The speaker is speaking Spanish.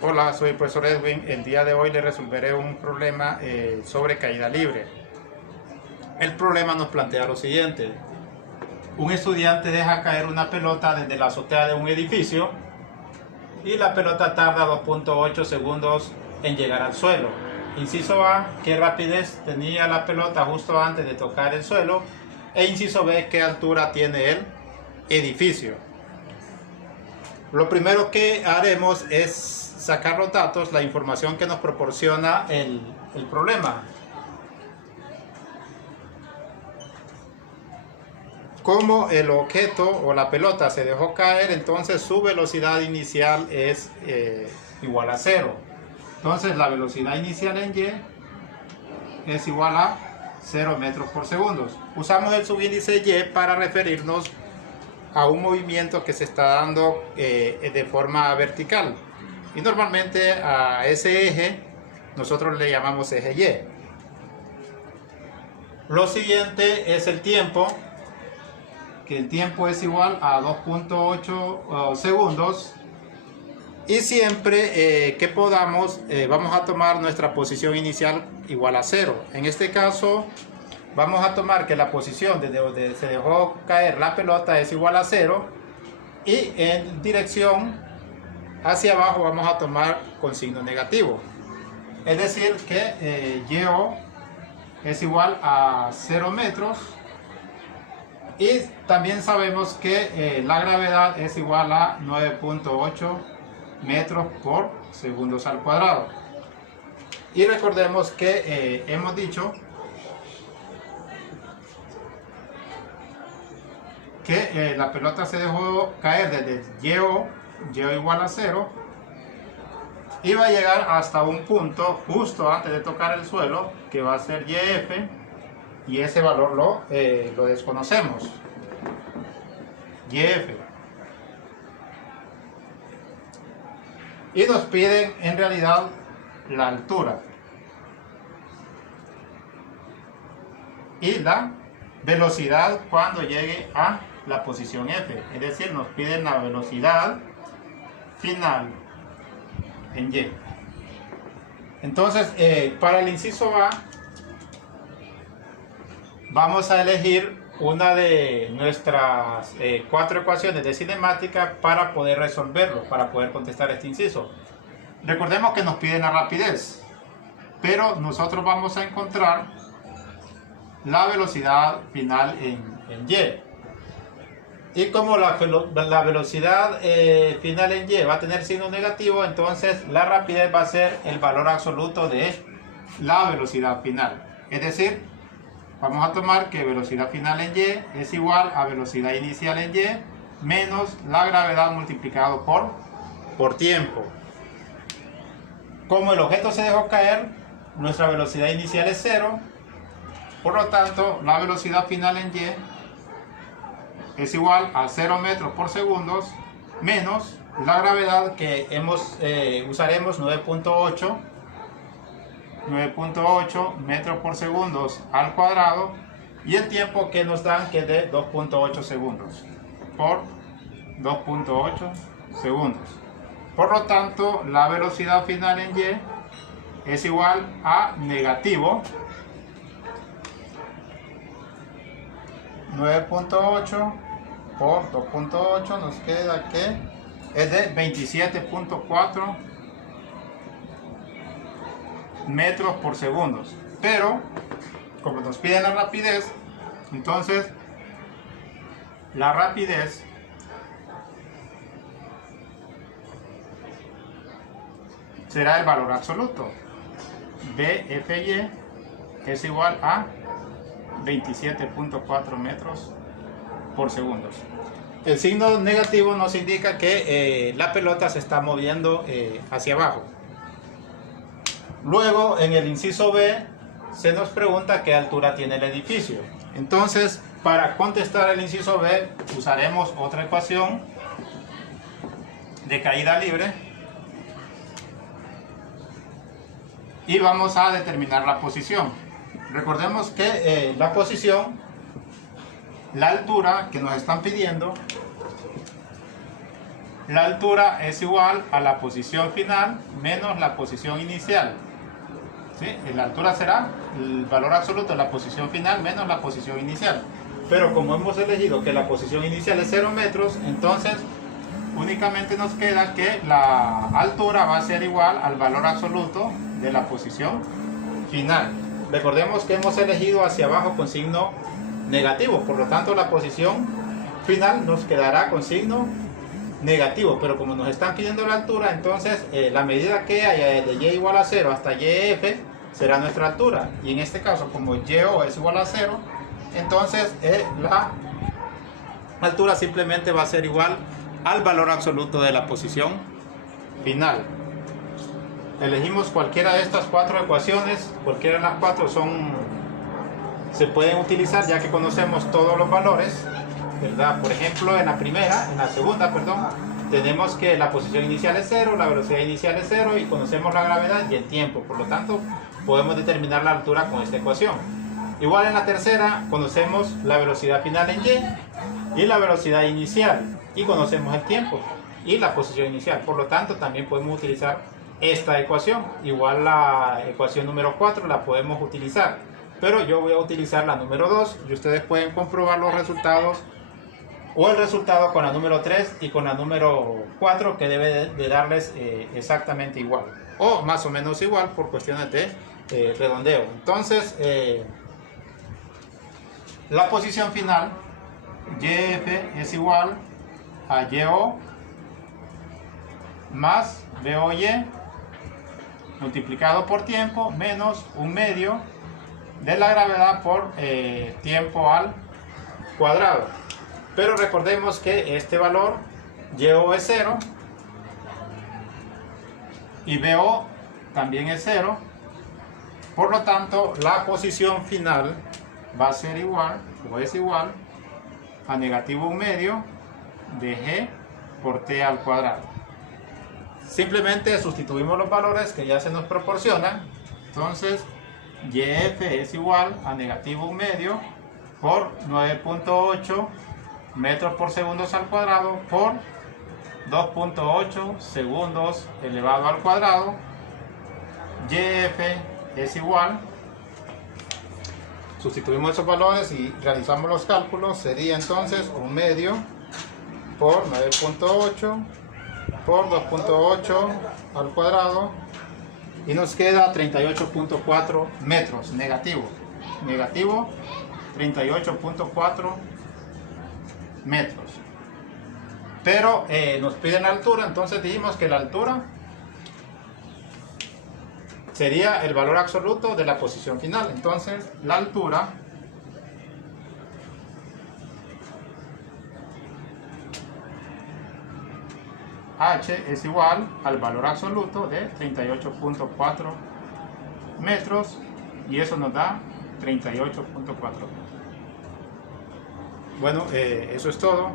Hola, soy el profesor Edwin. El día de hoy le resolveré un problema sobre caída libre. El problema nos plantea lo siguiente. Un estudiante deja caer una pelota desde la azotea de un edificio y la pelota tarda 2.8 segundos en llegar al suelo. Inciso A, ¿qué rapidez tenía la pelota justo antes de tocar el suelo? E inciso B, ¿qué altura tiene el edificio? Lo primero que haremos es sacar los datos, la información que nos proporciona el problema. Como el objeto o la pelota se dejó caer, entonces su velocidad inicial es igual a 0. Entonces la velocidad inicial en y es igual a 0 metros por segundo. Usamos el subíndice y para referirnos a un movimiento que se está dando de forma vertical. Y normalmente a ese eje nosotros le llamamos eje Y. Lo siguiente es el tiempo, que el tiempo es igual a 2.8 segundos. Y siempre que podamos vamos a tomar nuestra posición inicial igual a 0. En este caso vamos a tomar que la posición desde donde se dejó caer la pelota es igual a 0 y en dirección hacia abajo vamos a tomar con signo negativo. Es decir que YO es igual a 0 metros y también sabemos que la gravedad es igual a 9.8 metros por segundos al cuadrado. Y recordemos que hemos dicho que la pelota se dejó caer desde YO igual a 0 y va a llegar hasta un punto justo antes de tocar el suelo que va a ser YF, y ese valor lo desconocemos. YF. Y nos piden en realidad la altura y la velocidad cuando llegue a la posición F, es decir, nos piden la velocidad final en Y. Entonces, para el inciso A, vamos a elegir una de nuestras 4 ecuaciones de cinemática para poder resolverlo, para poder contestar este inciso. Recordemos que nos piden la rapidez, pero nosotros vamos a encontrar la velocidad final en Y. Y como la velocidad final en Y va a tener signo negativo, entonces la rapidez va a ser el valor absoluto de la velocidad final. Es decir, vamos a tomar que velocidad final en Y es igual a velocidad inicial en Y menos la gravedad multiplicado por tiempo. Como el objeto se dejó caer, nuestra velocidad inicial es 0. Por lo tanto, la velocidad final en Y es igual a 0 metros por segundo menos la gravedad que usaremos 9.8 metros por segundo al cuadrado, y el tiempo que nos dan que es de 2.8 segundos por 2.8 segundos. Por lo tanto, la velocidad final en Y es igual a negativo 9.8 por 2.8 nos queda que es de 27.4 metros por segundo. Pero como nos piden la rapidez, entonces la rapidez será el valor absoluto. BFY es igual a 27.4 metros por segundo. El signo negativo nos indica que la pelota se está moviendo hacia abajo. Luego, en el inciso B, se nos pregunta qué altura tiene el edificio. Entonces, para contestar el inciso B, usaremos otra ecuación de caída libre y vamos a determinar la posición. Recordemos que la posición, la altura que nos están pidiendo la altura es igual a la posición final menos la posición inicial. ¿Sí? La altura será el valor absoluto de la posición final menos la posición inicial. Pero como hemos elegido que la posición inicial es 0 metros, entonces únicamente nos queda que la altura va a ser igual al valor absoluto de la posición final. Recordemos que hemos elegido hacia abajo con signo negativo, por lo tanto la posición final nos quedará con signo negativo, pero como nos están pidiendo la altura, entonces la medida que haya de y igual a 0 hasta yf será nuestra altura, y en este caso como yo es igual a 0, entonces la altura simplemente va a ser igual al valor absoluto de la posición final. Elegimos cualquiera de estas 4 ecuaciones, cualquiera de las 4 se pueden utilizar ya que conocemos todos los valores, ¿verdad? Por ejemplo, en la segunda, tenemos que la posición inicial es 0, la velocidad inicial es 0 y conocemos la gravedad y el tiempo, por lo tanto podemos determinar la altura con esta ecuación. Igual en la tercera conocemos la velocidad final en y la velocidad inicial y conocemos el tiempo y la posición inicial, por lo tanto también podemos utilizar esta ecuación. Igual la ecuación número 4 la podemos utilizar, pero yo voy a utilizar la número 2 y ustedes pueden comprobar los resultados o el resultado con la número 3 y con la número 4 que debe de darles exactamente igual o más o menos igual por cuestiones de redondeo. Entonces la posición final YF es igual a YO más BOY multiplicado por tiempo menos 1/2 de la gravedad por tiempo al cuadrado. Pero recordemos que este valor YO es 0 y BO también es 0, por lo tanto la posición final va a ser igual o es igual a negativo 1/2 de G por T al cuadrado. Simplemente sustituimos los valores que ya se nos proporcionan. Entonces YF es igual a negativo 1/2 por 9.8 metros por segundo al cuadrado por 2.8 segundos elevado al cuadrado. YF es igual, sustituimos esos valores y realizamos los cálculos, sería entonces 1/2 por 9.8 por 2.8 al cuadrado y nos queda 38.4 metros, negativo 38.4 metros. Pero nos piden la altura, entonces dijimos que la altura sería el valor absoluto de la posición final. Entonces la altura H es igual al valor absoluto de 38.4 metros y eso nos da 38.4. Bueno, eso es todo.